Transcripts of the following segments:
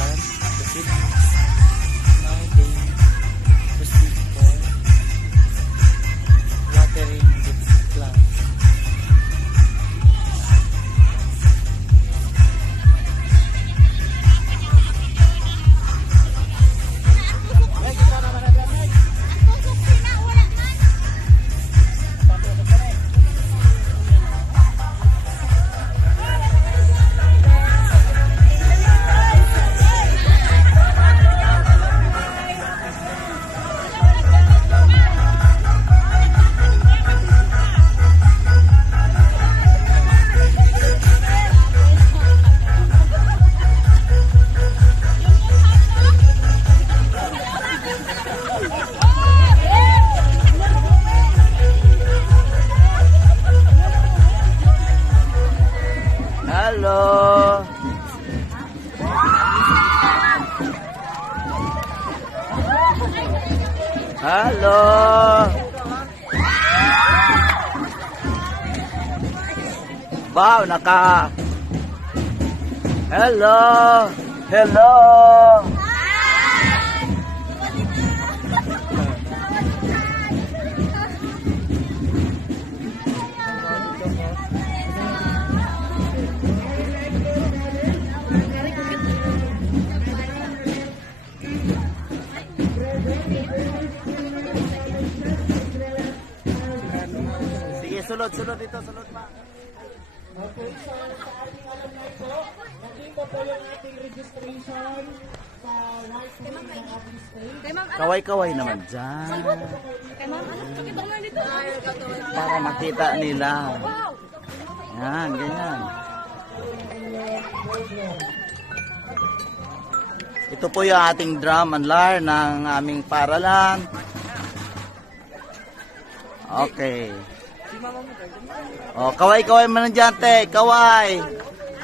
plant the seedlings. Now they proceed for watering the plant. Hello. Hello. Wow, naka. Hello. Hello. Sige, sulod dito, sulod pa. Okay, so sa ating alam na ito, nandito po yung ating registration sa right wing ng ating state. Kaway-kaway naman dyan. Para makita nila. Yan, ganyan. Ito po yung ating drum and lyre ng aming paralan. Okay. Oh, kaway-kaway man dyan, te. Kaway.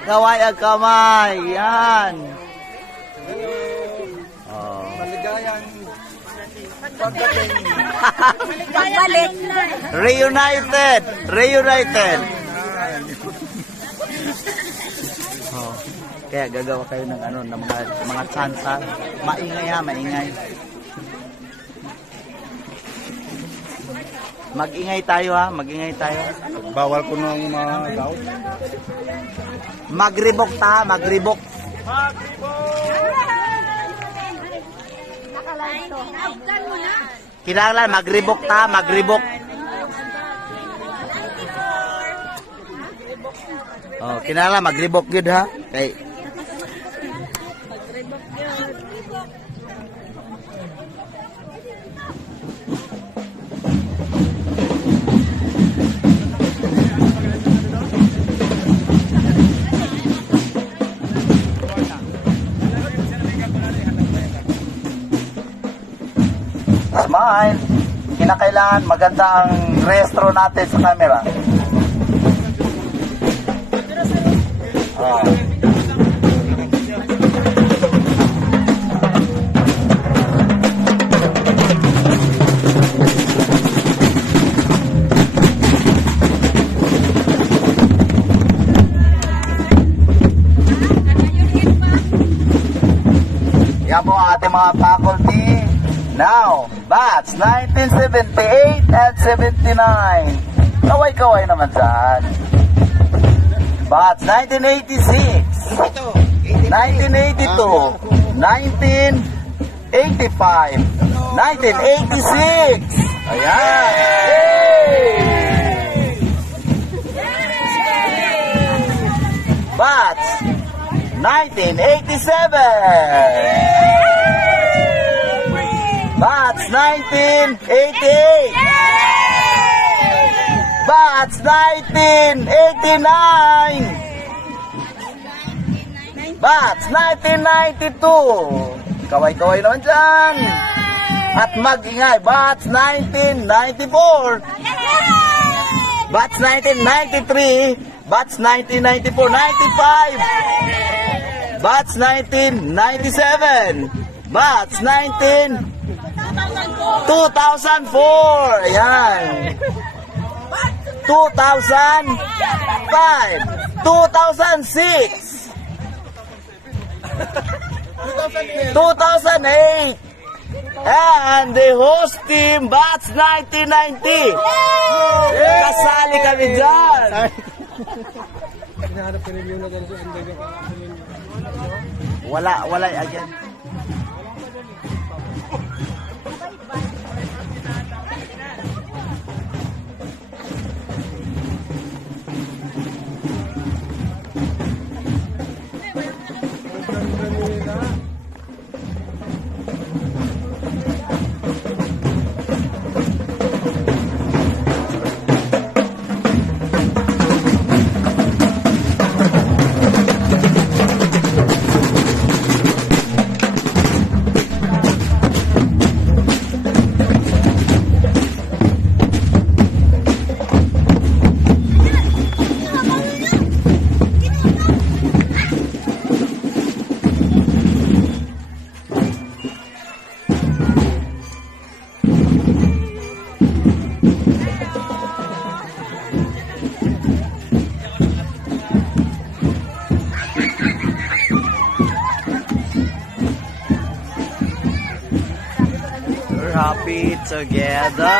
Kaway ang kamay. Yan. Oh. Maligayang pagdating. Pagbalik. Reunited. Reunited. Oh. Kaya gagawa kayo ng ano, ng mga tsansa. Maingay ha, maingay. Mag-ingay tayo ha, mag-ingay tayo. Bawal ko ng mga daw. Magribok ta, magribok. Kinahanglan magribok ta, magribok. Oh, kinahanglan magribok gyud ha. Kay Smile. Kinakailangan maganda ang restro natin sa camera. Oh. Yan po ang ating mga faculty. Now, batch 1978 and 79. Kaway-kaway naman dyan. Batch 1986, 1982, 1985, 1986. Ayan. Yay! Batch 1987. Batch 1988. Batch 1989. Batch 1992. Kaway-kaway naman dyan. At mag-ingay. Batch 1994. Batch 1993. Batch 1994. 95. Batch 1997. Batch 2004. Ayan. 2005. 2006. 2008. And the host team, Bats 1990. Kasali kami dyan. Wala again. Happy together.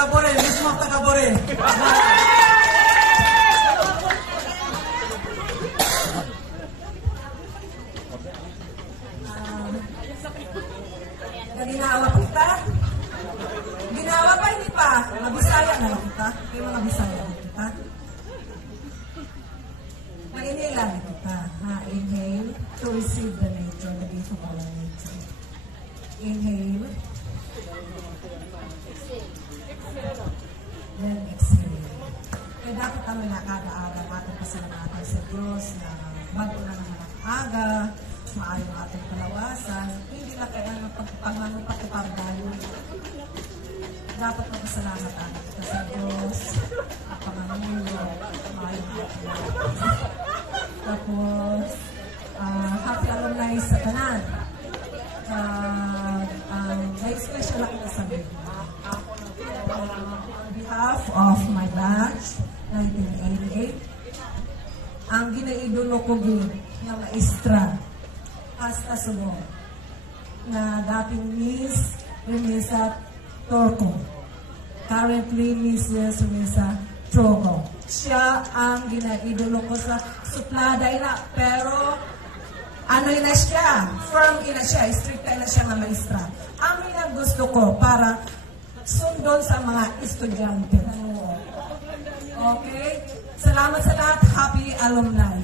taga-Bore, mismo taga-Bore. Ginawa pa kita? Ginawa pa, hindi pa. Mga Bisaya na lang kita. Kayo mga Bisaya na kita. Mag-inhale lang kita. Ha? Inhale to receive the nature, the gift of our nature. Inhale. Then exhale. Kaya dapat kami nakakaaga ating pasalamatan sa Diyos na bago na naman ang aga, maayong ating kalawasan, hindi na kailangan pagpapagdayo. Dapat magpasalamat natin kita sa Diyos, ang Panganulo, maayong ating kalawasan. Tapos, happy alumni sa tanan. May special ako nasabihin. On behalf of my batch, 1988, ang ginaidolo ko din ng maestra hasta sumo na dating Miss Remisa Torco, currently Mrs. Remisa Troco. Siya ang ginaidolo ko sa suplada ina, pero ano ina siya, firm ina siya, strict ina siya na maestra. Amin ang gusto ko para sundon sa mga estudyante. Okay? Salamat sa lahat. Happy alumni.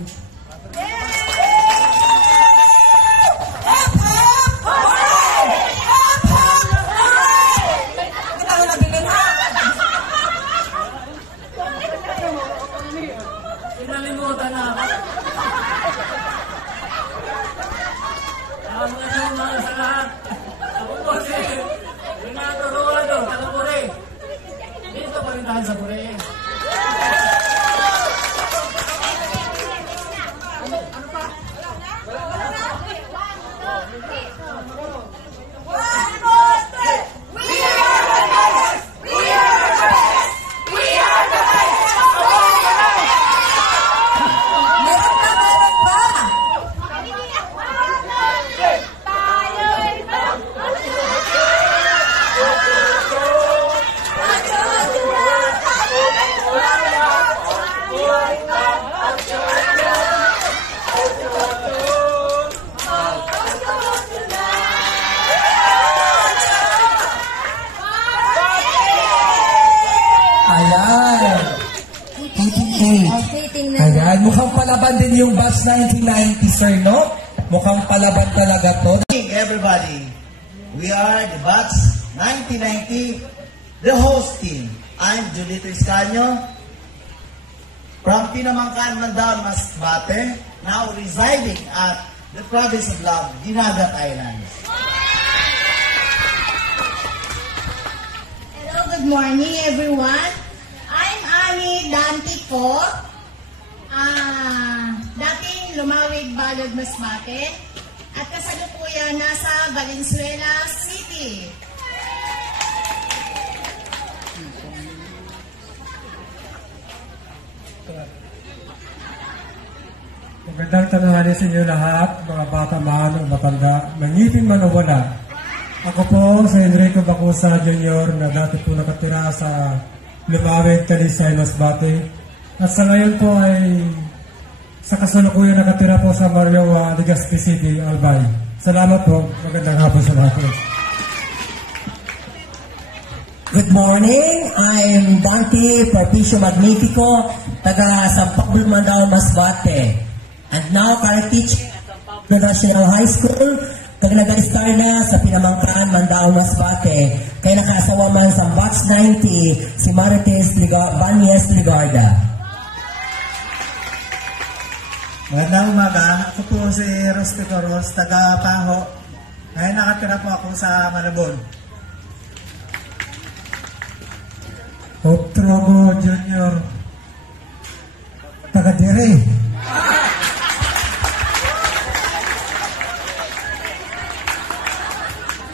Inalimutan na ako. Mga sa lahat. Ako po si Renato Rolando, taga Bore. Dito pa rin tayo sa Bore. Ayan. 88. Ayan. Mukhang palaban din yung batch 1990, sir, no? Mukhang palaban talaga to. Everybody, we are the batch 1990, the host team. I'm Julito Iscaño from Pinamangkan, Mandaon, Masbate, now residing at the province of Love, Dinagat Islands. Hello, good morning everyone. I'm Annie Dantico. Dating Lumawig, Balod, Masbate. At kasalukuyan nasa Valenzuela City. Magandang tanghali sa inyo lahat, mga bata man o matanda, mangipin man o wala. Ako po sa Enrico Bacusa Jr. na dati po nakatira sa Lumawig, Talisay, Masbate. At sa ngayon po ay sa kasalukuyan nakatira po sa Mariowa, Legazpi City, Albay. Salamat po. Magandang hapon sa lahat. Good morning. I'm Dante Perpicio Magnifico, taga Sampakbul, Mandaon, Masbate. And now, current teacher at Sampakbul National High School, kag nag-star na sa Pinamangkan, Mandaon, Masbate. Kaya nakasawa man sa batch 90, si Marites Banyes Ligarda. Magandang umaga. Ako po si Rustico Ros, taga Paho. Ngayon nakatira po ako sa Malabon. Hope Trogo Jr. taga Dire.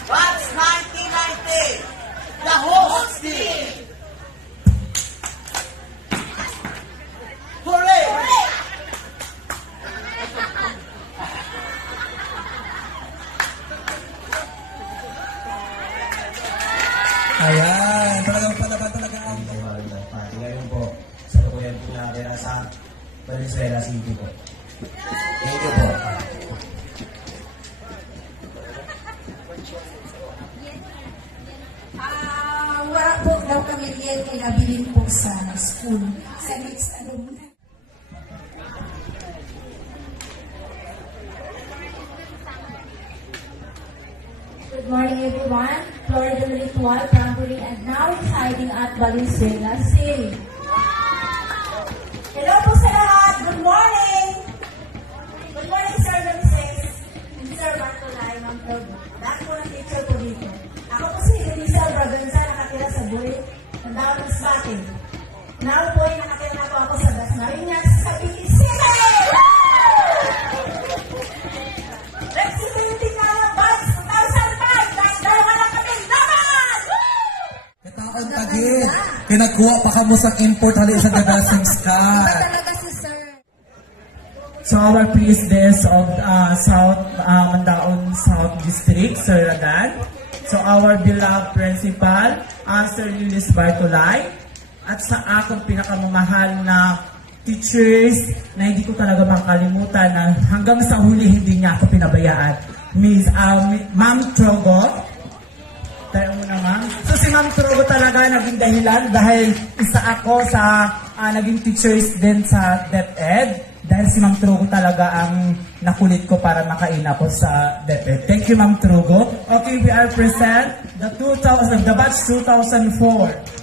Batch 1990, the host team. Hooray! Ayan, talagang palaban Valenzuela City po. Thank you po. Wala po daw kami riyan kay nabilin po sa school. Sa next alumni. Good morning, everyone. Florida Ritual Trampoline and now residing at Valenzuela City. Hello po sa lahat. Good morning. Good morning, Sir Mrs. Sir Bartolay, Ma'am Togo. Lahat po ng teacher po dito. Ako po si Elisa Braganza, nakatira sa Bulit, ng Daon Masbate. Now po ay nakatira na po ako sa Dasmariñas, sa Pili City! Representing na ng Buds 2005, dahil dalawa lang kami, laban! Kataon tagit. Pinagkuha pa ka mo sa import hali sa Dagasing Sky. Talaga si Sir. So our president of South Mandaon South District, Sir Ragan. So our beloved principal, Sir Lilis Bartolay. At sa akong pinakamamahal na teachers na hindi ko talaga makalimutan na hanggang sa huli hindi niya ako pinabayaan. Ma'am Trogo. Tayo muna, ma'am. So si Ma'am Trogo talaga naging dahilan dahil isa ako sa naging teachers din sa DepEd. Dahil si Ma'am Trogo talaga ang nakulit ko para makain ako sa DepEd. Thank you, Ma'am Trogo. Okay, we are present the batch 2004.